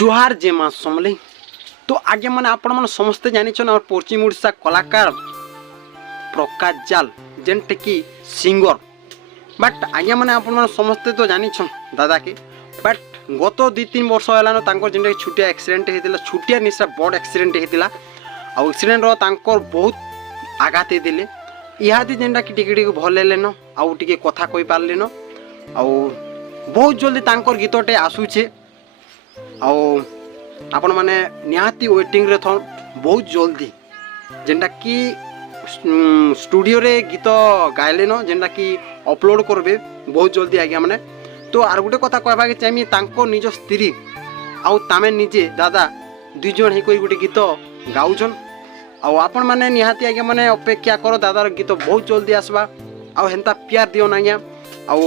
जुहार जे माँ समले तो आगे मैंने आपण मैंने समस्ते जानिछन और पश्चिम ओडिशा कलाकार प्रकाश जाल जेनटे कि सिंगर बट आगे मैंने आपण मैंने समस्ते तो जानिछन दादा के बट गत 2-3 वर्ष है जेनटे छुटिया एक्सीडेंट होता छुटिया निशा बड़ एक्सीडेंट होता आउ एक्सीडेंट बहुत आघात होते इहादी जेनटा कि टिके भल हेलेन आउ टिके कथा कहि पारलेन आउ बहुत जल्दी तांकर गीतटे आसुचे आउ आपण माने निहाती वेटिंग रे थन बहुत जल्दी जेनटा कि स्टूडियो रे गीत गायले न जेनटा कि अपलोड करबे बहुत जल्दी आज्ञा माने तो आर गुटे कथा कहबा के चाहिए तांको निज स्त्री आउ तामे निजे दादा दुई जन हे कोई गुटे गीत गाउछन आउ आपण माने निहाती आज्ञा माने अपेक्षा करो दादार गीत बहुत जल्दी आसबा आउ हेंता प्यार दियो ना आज्ञा आउ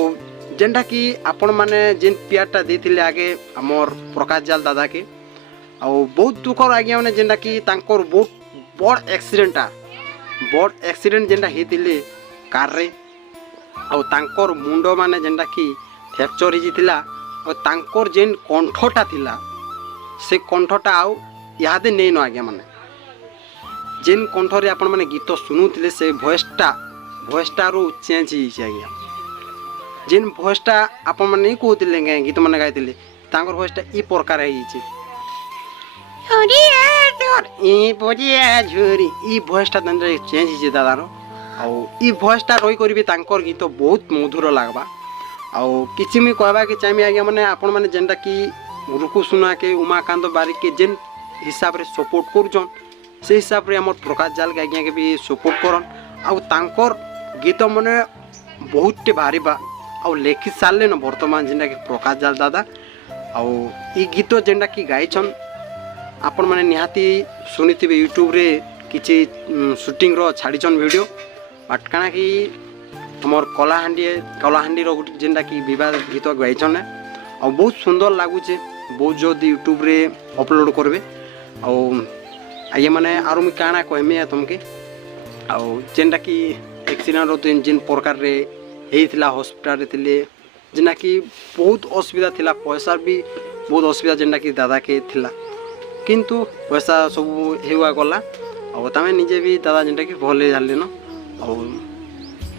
जेनटा कि आपण माने जेन प्यारटा देथिले आगे हमर प्रकाश जाल दादा के आउ बहुत दुखर आज्ञा माने जेनटा कि तांकर बहुत बड़ एक्सीडेंट जेनटा हेतिले कार रे आउ तांकर मुंडो माने जेनटा कि फ्रैक्चर हिजितिला और तांकर जेन कंठटा थिला से कंठटा आउ यादे नै न आज्ञा माने जेन कंठरे आपण माने गीत सुनुतिले से वॉइसटा रो चेंज हिछि आज्ञा जेन वॉइसटा आपण माने कहतिले गीत माने गाइतिले तांकर वॉइसटा ई प्रकार हिछि ई बोजिया झुरी ई वॉइसटा तंदरे चेंज हिछि दादारो आउ ई वॉइसटा रोई करबे तांकर गीत बहुत मधुर लागबा आउ किछि मी कहबा के चाहि आज्ञा माने आपण माने जेनटा कि रुकु सुना के उमाकांत बारिक के जेन हिसाब रे सपोर्ट करूछन से हिसाब रे हमर प्रकाश जाल के आज्ञा के भी सपोर्ट करन आउ तांकर गीत माने बहुत भारी बा आउ लेखि सारले न वर्तमान जेनटा कि प्रकाश जाल दादा आउ ई गीत जेनटा कि गाइछन आपण माने निहाती सुनिथिबे यूट्यूब रे किछि शूटिंग रो छाड़ीछन वीडियो बट काना कि हमर कलाहांडी रो जेनटा कि विवाह गीत गाइछन आ बहुत सुंदर लागुचे बहुत जल्दी यूट्यूब रे अपलोड करबे आ आगे माने आरो मी काना कहमे तुमके आ जेनटा कि एक्सीडेंट रो जेन प्रकार रे हेइथिला हॉस्पिटल रे थिले जेना कि बहुत असुविधा थिला पैसा भी बहुत असुविधा जेनटा कि दादा के थिला किंतु पैसा सब हेवा गला आ तमे निजे भी दादा जेनटा कि भले जाले न आ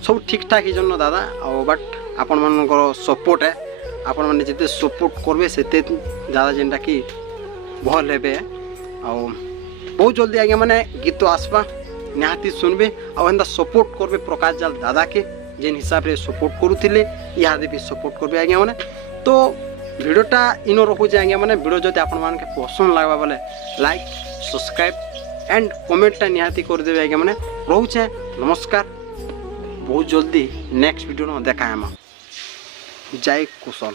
सब ठीक ठाक हिजन दादा आ बट आपण मानकर सपोर्ट है आपण माने जते सपोर्ट करबे सेते दादा जेनटा कि भल हेबे आ बहुत जल्दी आगे माने गीत आसबा निहाती सुनबे आ एंदा सपोर्ट करबे प्रकाश जाल दादा के जेन हिसाब रे सपोर्ट करूथिले इहादे भी सपोर्ट करबे आगे माने तो वीडियोटा इनो रखु जे आगे माने वीडियो जते आपण मान के पसंद लागबा बोले लाइक सब्सक्राइब एंड कमेंटटा निहाती कर देबे आगे माने रहूछे नमस्कार बहुत जल्दी नेक्स्ट वीडियो न देखा हम जय कुशल।